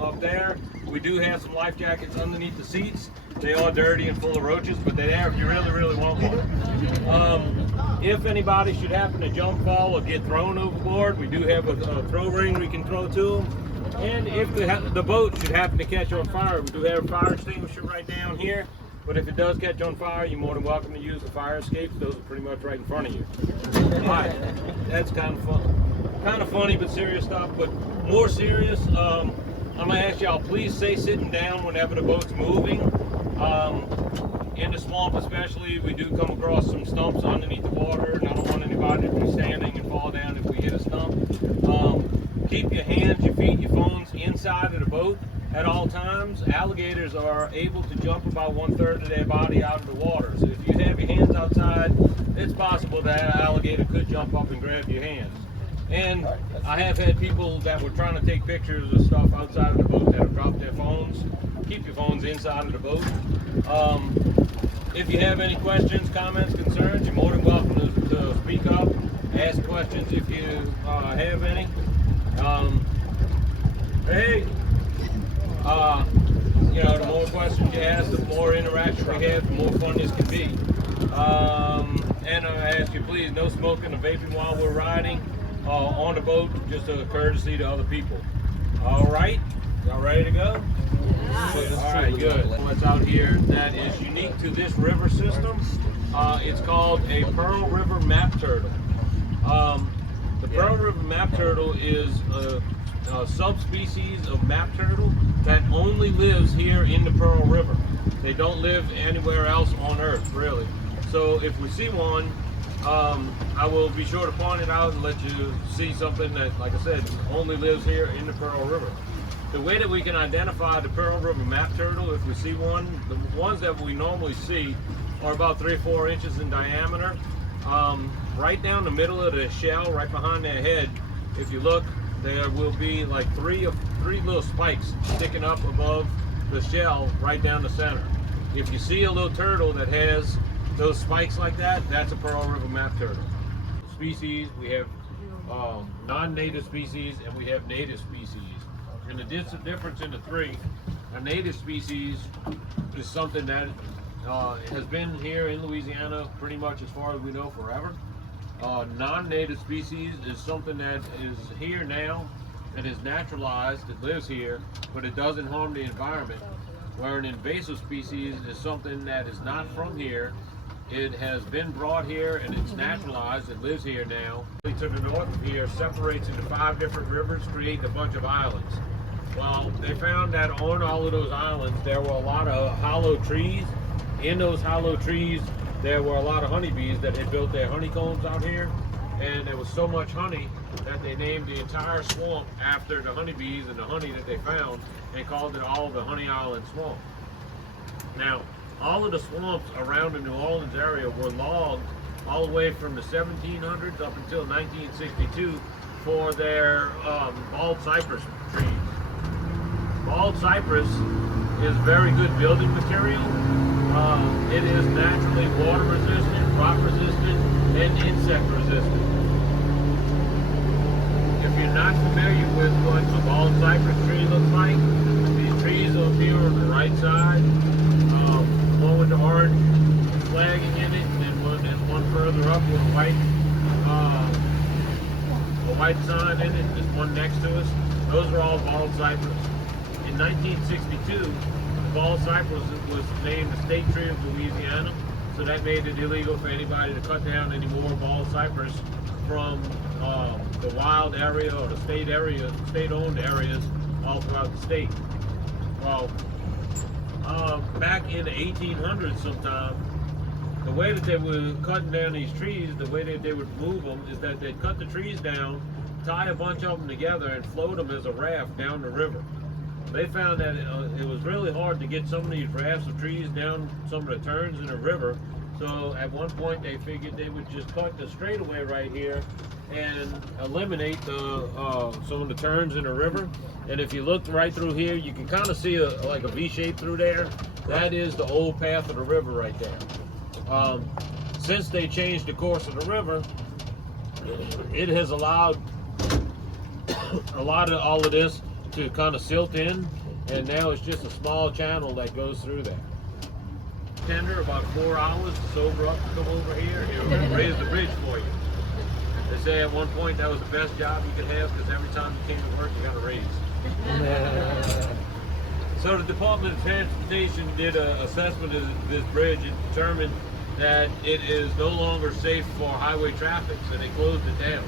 up there. We do have some life jackets underneath the seats. They are dirty and full of roaches, but they're there if you really, really want one. If anybody should happen to jump, fall, or get thrown overboard, we do have a throw ring we can throw to them. And if the boat should happen to catch on fire, we do have a fire extinguisher right down here. But if it does catch on fire, you're more than welcome to use the fire escapes. Those are pretty much right in front of you. All right, that's kind of fun. Kind of funny, but serious stuff. But more serious, I'm gonna ask y'all, please stay sitting down whenever the boat's moving. In the swamp especially, we do come across some stumps underneath the water, and I don't want anybody to be standing and fall down if we hit a stump. Keep your hands, your feet, your phones inside of the boat at all times. Alligators are able to jump about 1/3 of their body out of the water. So if you have your hands outside, it's possible that an alligator could jump up and grab your hands. And I have had people that were trying to take pictures of stuff outside of the boat that have dropped their phones. Keep your phones inside of the boat. If you have any questions, comments, concerns, you're more than welcome to speak up, ask questions if you have any. The more questions you ask, the more interaction we have, the more fun this can be. And I ask you, please, no smoking or vaping while we're riding on the boat, just a courtesy to other people. All right, y'all ready to go? All right, good. What's out here that is unique to this river system? It's called a Pearl River map turtle. The Pearl River map turtle is a subspecies of map turtle that only lives here in the Pearl River. They don't live anywhere else on Earth, really. So if we see one, I will be sure to point it out and let you see something that, like I said, only lives here in the Pearl River. The way that we can identify the Pearl River map turtle, if we see one, the ones that we normally see are about 3 or 4 inches in diameter. Right down the middle of the shell, right behind their head, if you look, there will be like three little spikes sticking up above the shell right down the center. If you see a little turtle that has those spikes like that, that's a Pearl River map turtle. Species, we have non-native species and we have native species. And the difference in the three, a native species is something that has been here in Louisiana pretty much as far as we know forever. Non-native species is something that is here now, that is naturalized, it lives here, but it doesn't harm the environment. Where an invasive species is something that is not from here, it has been brought here and it's naturalized, it lives here now. To the north of here, separates into 5 different rivers, creating a bunch of islands. Well, they found that on all of those islands, there were a lot of hollow trees. In those hollow trees, there were a lot of honeybees that had built their honeycombs out here. And there was so much honey that they named the entire swamp after the honeybees and the honey that they found, and called it all the Honey Island Swamp. Now, all of the swamps around the New Orleans area were logged all the way from the 1700s up until 1962 for their bald cypress trees. Bald cypress is very good building material. It is naturally water resistant, rock resistant, and insect resistant. If you're not familiar with what a bald cypress tree looks like, these trees up here on the right side, one with the orange flagging in it, and then one further up with a white sign in it, there's one next to us. Those are all bald cypress. In 1962, bald cypress was named the state tree of Louisiana, so that made it illegal for anybody to cut down any more bald cypress from the wild area or the state-owned areas all throughout the state. Well, back in the 1800s sometime, the way that they were cutting down these trees, the way that they would move them is that they'd cut the trees down, tie a bunch of them together, and float them as a raft down the river. They found that it was really hard to get some of these rafts of trees down some of the turns in the river. So at one point they figured they would just cut the straightaway right here and eliminate some of the turns in the river. And if you look right through here, you can kind of see like a V shape through there. That is the old path of the river right there. Since they changed the course of the river, it has allowed a lot of all of this to kind of silt in, and now it's just a small channel that goes through there. Tender about 4 hours to sober up to come over here. He'll raise the bridge for you. They say at one point that was the best job you could have because every time you came to work you got a raise. So the Department of Transportation did an assessment of this bridge and determined that it is no longer safe for highway traffic, so they closed it down.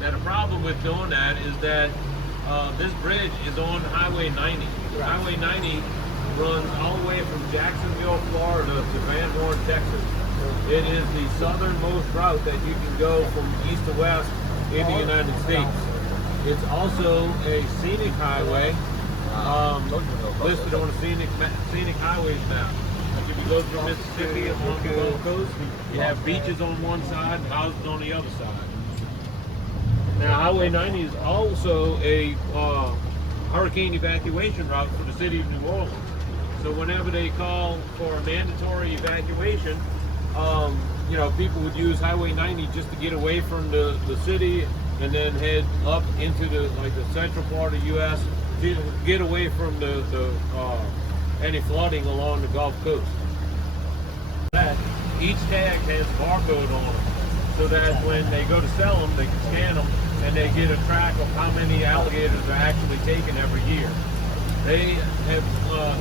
Now the problem with doing that is that this bridge is on Highway 90. Highway 90 runs all the way from Jacksonville, Florida to Van Horn, Texas. It is the southernmost route that you can go from east to west in the United States. It's also a scenic highway, listed on a scenic highways map. Like if you go through Mississippi along the Gulf Coast, you have beaches on one side and houses on the other side. Now Highway 90 is also a hurricane evacuation route for the city of New Orleans. So whenever they call for a mandatory evacuation, you know, people would use Highway 90 just to get away from the city and then head up into the central part of the U.S. to get away from any flooding along the Gulf Coast. Each tag has a barcode on them, so that when they go to sell them, they can scan them and they get a track of how many alligators are actually taken every year. They have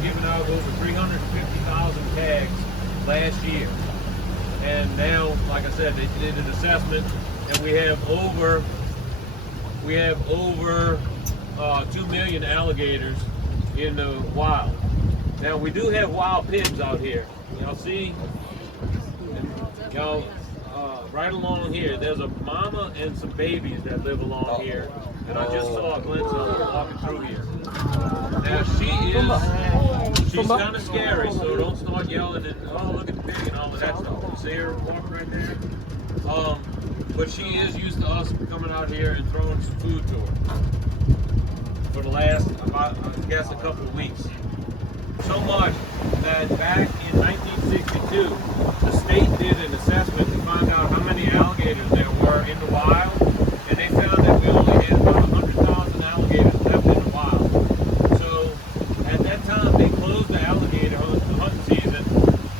given out over 350,000 tags last year. And now, like I said, they did an assessment, and we have over 2 million alligators in the wild. Now we do have wild pigs out here. Y'all see? Y'all, right along here, there's a mama and some babies that live along here, and I just saw a glimpse of her walking through here. Now she's kind of scary, so don't start yelling and, oh, look at the pig and all of that stuff. See her walking right there? But she is used to us coming out here and throwing some food to her for the last, I guess, a couple of weeks. So much that back in 1962, the state did an assessment to find out how many alligators there were in the wild, and they found that we only had about 100,000 alligators left in the wild. So at that time, they closed the alligator hunting season,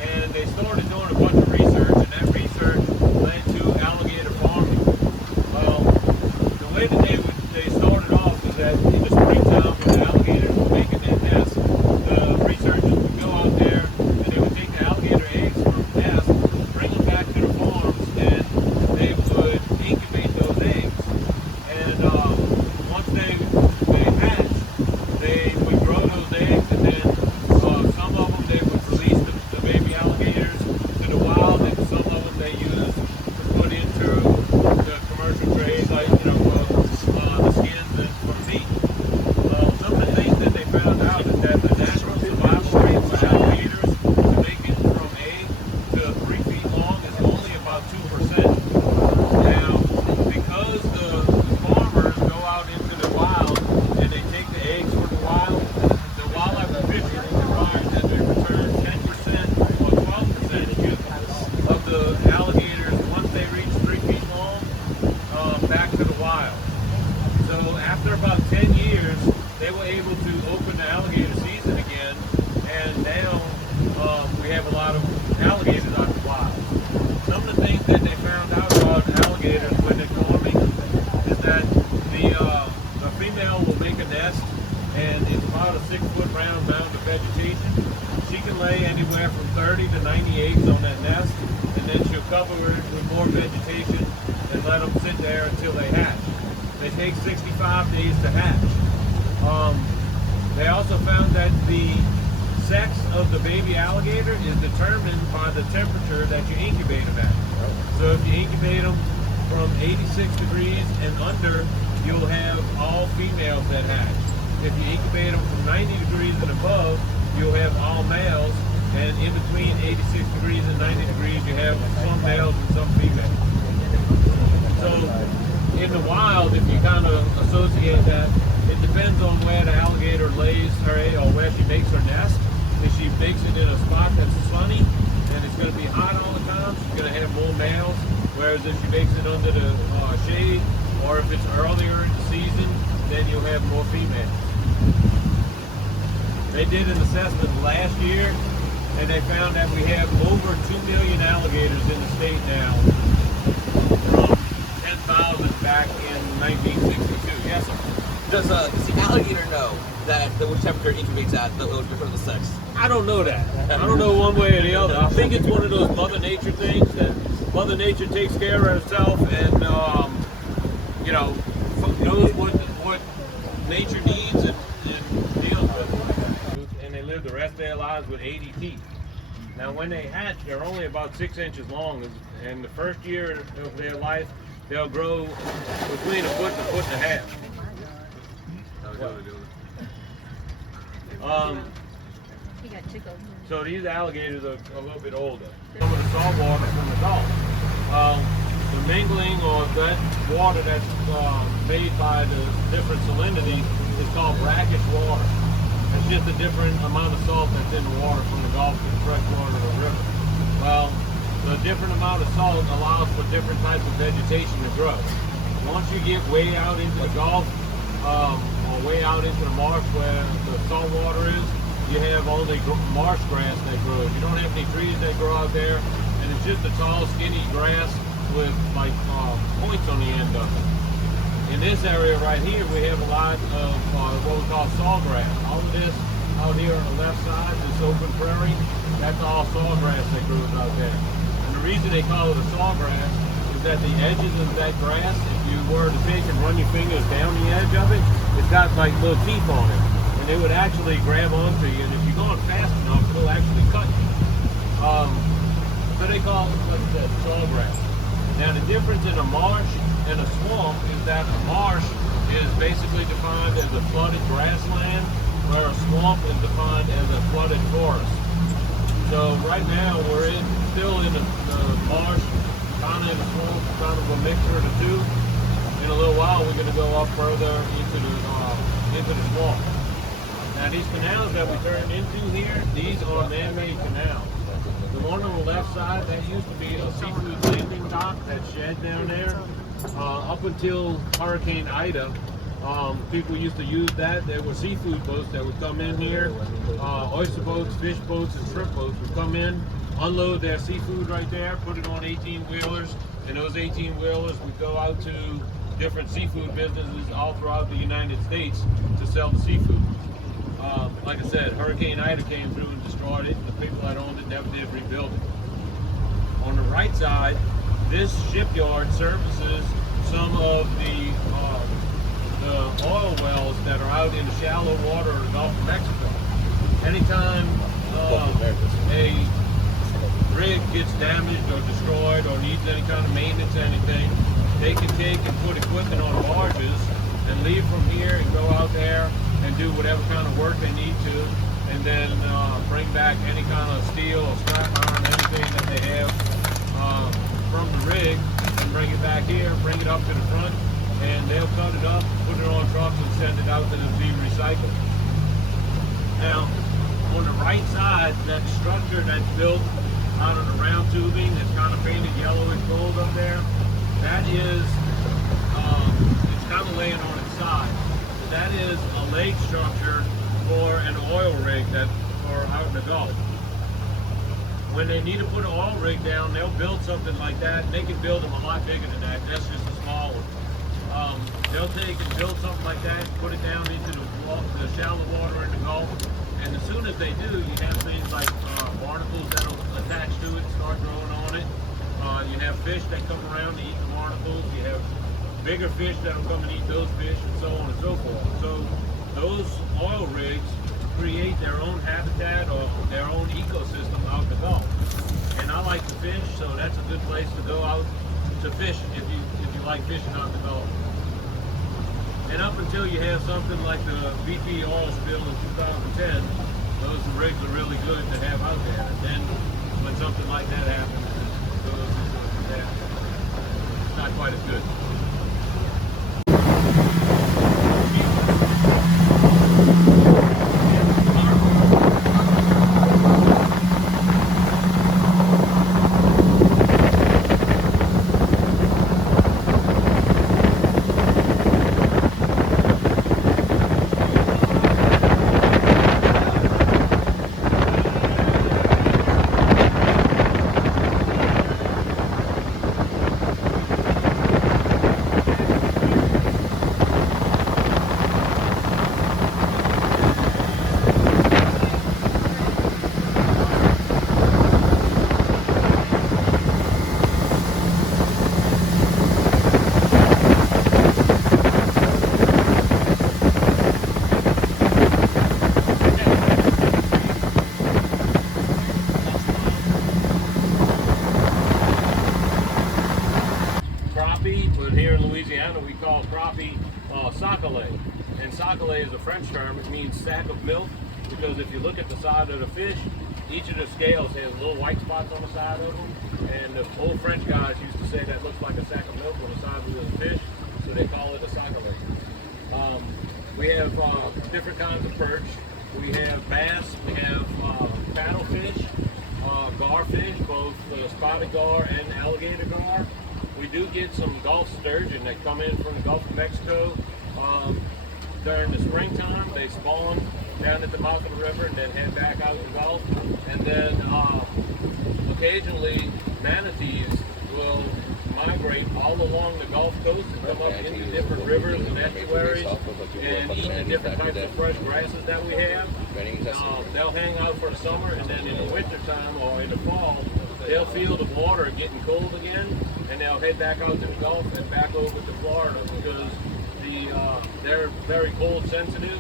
and they started doing a bunch of research, and that research led to alligator farming. Well, the way that they started off is that in the springtime, when the alligators were making their nests, the researchers would go out there and they would take the alligator eggs from the nest, bring them back to the farms, and they would incubate those eggs. And once they hatched, they would grow those eggs, and then some of them they would release the baby alligators to the wild, and some of them they used to put into the commercial trade, like the skins and for meat. Some of the things that they found out is that the natural survival rate for alligators to make it from egg to 3 feet long is only about 2%. Now, because the farmers go out into the wild and they take the eggs from the wild, the wildlife officials require that they return 10% or 12% of the alligators once they reach 3 feet long back to the wild. So after about 10 years, they were able to open the alligator season again, and now we have a lot of alligators out in the wild. Some of the things that they found out about alligators when they're forming is that the female will make a nest, and it's about a 6-foot round mound of vegetation. She can lay anywhere from 30 to 90 eggs on that nest, and then she'll cover it with more vegetation and let them sit there until they hatch. They take 65 days to hatch. They also found that the sex of the baby alligator is determined by the temperature that you incubate them at. So if you incubate them from 86 degrees and under, you'll have all females that hatch. If you incubate them from 90 degrees and above, you'll have all males. And in between 86 degrees and 90 degrees, you have some males and some females. So in the wild, if you kind of associate that, it depends on where the alligator lays her egg or where she makes her nest. If she makes it in a spot that's sunny and it's going to be hot all the time, she's going to have more males. Whereas if she makes it under the shade, or if it's earlier in the season, then you'll have more females. They did an assessment last year, and they found that we have over 2 million alligators in the state now, from 10,000 back in 1962. Yes, sir. Does the alligator know that which temperature it incubates at that will determine the sex? I don't know that. I don't know one way or the other. I think it's one of those Mother Nature things that Mother Nature takes care of herself and, you know, knows what nature needs and deals with it. And they live the rest of their lives with 80 teeth. Now, when they hatch, they're only about 6 inches long, and the first year of their life, they'll grow between a foot and a foot and a half. So these alligators are a little bit older. Some of the salt water from the Gulf. The mingling or that water that's made by the different salinity is called brackish water. It's just a different amount of salt that's in the water from the Gulf to the fresh water of the river. Well, the different amount of salt allows for different types of vegetation to grow. Once you get way out into the Gulf, or way out into the marsh where the salt water is, you have only marsh grass that grows. You don't have any trees that grow out there, and it's just a tall, skinny grass with like points on the end of it. In this area right here, we have a lot of what we call sawgrass. All of this out here on the left side, this open prairie, that's all sawgrass that grows out there. And the reason they call it a sawgrass is that the edges of that grass, if you were to take and run your fingers down the edge of it, it's got like little teeth on it. And they would actually grab onto you, and if you're going fast enough, it'll actually cut you. So they call it, like I said, sawgrass. Now the difference in a marsh and a swamp is that a marsh is basically defined as a flooded grassland, where a swamp is defined as a flooded forest. So right now we're still in the marsh, kind of in the swamp, kind of a mixture of the two. In a little while we're going to go up further into the swamp. Now these canals that we turned into here, these are man-made canals. The one on the left side, that used to be a seafood landing dock, that shed down there. Up until Hurricane Ida, people used to use that. There were seafood boats that would come in here. Oyster boats, fish boats, and shrimp boats would come in, unload their seafood right there, put it on 18-wheelers, and those 18-wheelers would go out to different seafood businesses all throughout the United States to sell the seafood. Like I said, Hurricane Ida came through and destroyed it. The people that owned it never did rebuild it. On the right side, this shipyard services some of the oil wells that are out in the shallow water of the Gulf of Mexico. Anytime a rig gets damaged or destroyed or needs any kind of maintenance or anything, they can take and put equipment on barges and leave from here and go out there and do whatever kind of work they need to, and then bring back any kind of steel or scrap iron, anything that they have from the rig, and bring it back here, bring it up to the front, and they'll cut it up, put it on trucks, and send it out to be recycled. Now, on the right side, that structure that's built out of the round tubing that's kind of painted yellowish gold up there, that is, it's kind of laying on its side. That is a leg structure for an oil rig for out in the Gulf. When they need to put an oil rig down, they'll build something like that. They can build them a lot bigger than that. That's just a small one. They'll take and build something like that, put it down into the shallow water in the Gulf, and as soon as they do, you have things like barnacles that'll attach to it, start growing on it. You have fish that come around to eat the barnacles. You have bigger fish that'll come and eat those fish, and so on and so forth. So those oil rigs create their own habitat or their own ecosystem out in the Gulf. And I like to fish, so that's a good place to go out to fish if you like fishing out in the Gulf. And up until you have something like the BP oil spill in 2010, those rigs are really good to have out there. And then when something like that happens, it goes into that. It's not quite as good. Originally, is a French term. It means sack of milk, because if you look at the side of the fish, each of the scales has little white spots on the side of them. And the old French guys used to say that looks like a sack of milk on the side of the fish, so they call it a sac of milk. We have different kinds of perch. We have bass, we have paddlefish, garfish, both spotted gar and alligator gar. We do get some Gulf sturgeon that come in from the Gulf of Mexico. During the springtime, they spawn down at the mouth of the river and then head back out the Gulf. And then occasionally manatees will migrate all along the Gulf Coast and come up into different rivers and estuaries and eat the different types of fresh grasses that we have. They'll hang out for the summer, and then in the wintertime or in the fall, they'll feel the water getting cold again, and they'll head back out to the Gulf and back over to Florida, because they're very cold sensitive,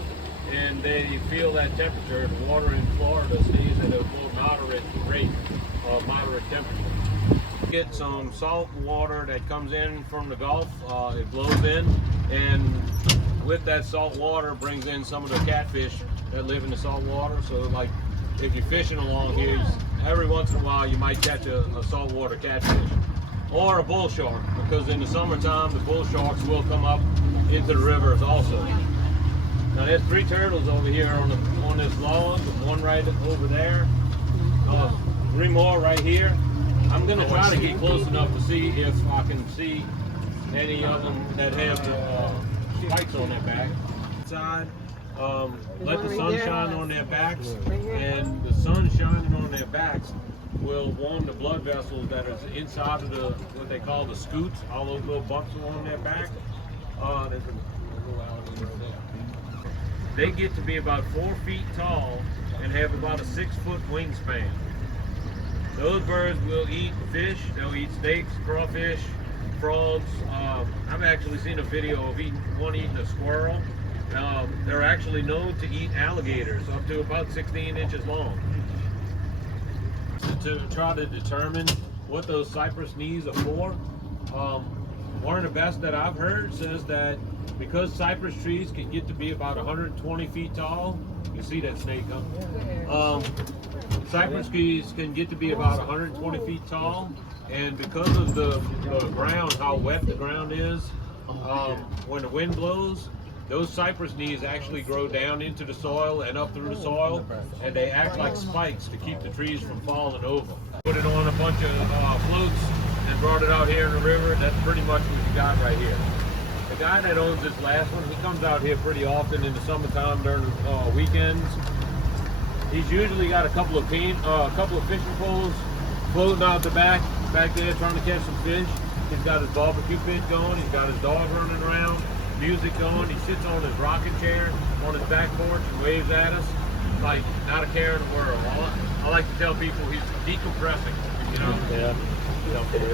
and they feel that temperature. The water in Florida stays at a more moderate rate, moderate temperature. Get some salt water that comes in from the Gulf. It blows in, and with that salt water brings in some of the catfish that live in the salt water. So like if you're fishing along here, every once in a while you might catch a saltwater catfish or a bull shark, because in the summertime the bull sharks will come up into the rivers also. Now there's 3 turtles over here on this log, one right over there, 3 more right here. I'm going to try to get close enough to see if I can see any of them that have spikes on their back. Side, let the sun shine on their backs, and the sun shining on their backs will warm the blood vessels that is inside of what they call the scutes, all those little bumps along their back. There's a little alligator right there. They get to be about 4 feet tall and have about a 6-foot wingspan. Those birds will eat fish. They'll eat snakes, crawfish, frogs. I've actually seen a video of one eating a squirrel. They're actually known to eat alligators up to about 16 inches long. To try to determine what those cypress knees are for, one of the best that I've heard says that because cypress trees can get to be about 120 feet tall, you see that snake, huh? Cypress trees can get to be about 120 feet tall, and because of the ground, how wet the ground is, when the wind blows, those cypress knees actually grow down into the soil and up through the soil, and they act like spikes to keep the trees from falling over. Put it on a bunch of floats and brought it out here in the river. That's pretty much what you got right here. The guy that owns this last one, he comes out here pretty often in the summertime during weekends. He's usually got a couple of fishing poles floating out the back there trying to catch some fish. He's got his barbecue pit going. He's got his dog running around, music going. He sits on his rocking chair on his back porch and waves at us like not a care in the world. I like to tell people he's decompressing, you know. Yeah.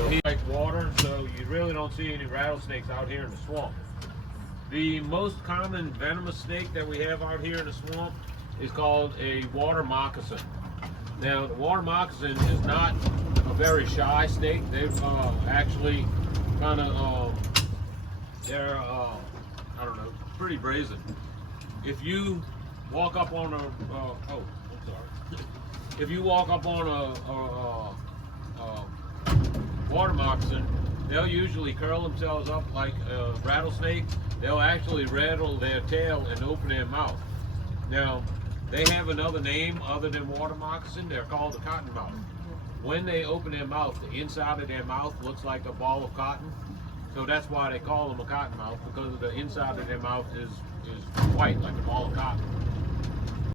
He likes water, so you really don't see any rattlesnakes out here in the swamp. The most common venomous snake that we have out here in the swamp is called a water moccasin. Now, the water moccasin is not a very shy snake. They've actually kind of, they're, I don't know, pretty brazen. If you walk up on if you walk up on a water moccasin, they'll usually curl themselves up like a rattlesnake. They'll actually rattle their tail and open their mouth. Now, they have another name other than water moccasin. They're called a cottonmouth. When they open their mouth, the inside of their mouth looks like a ball of cotton. So that's why they call them a cottonmouth, because the inside of their mouth is white, like a ball of cotton.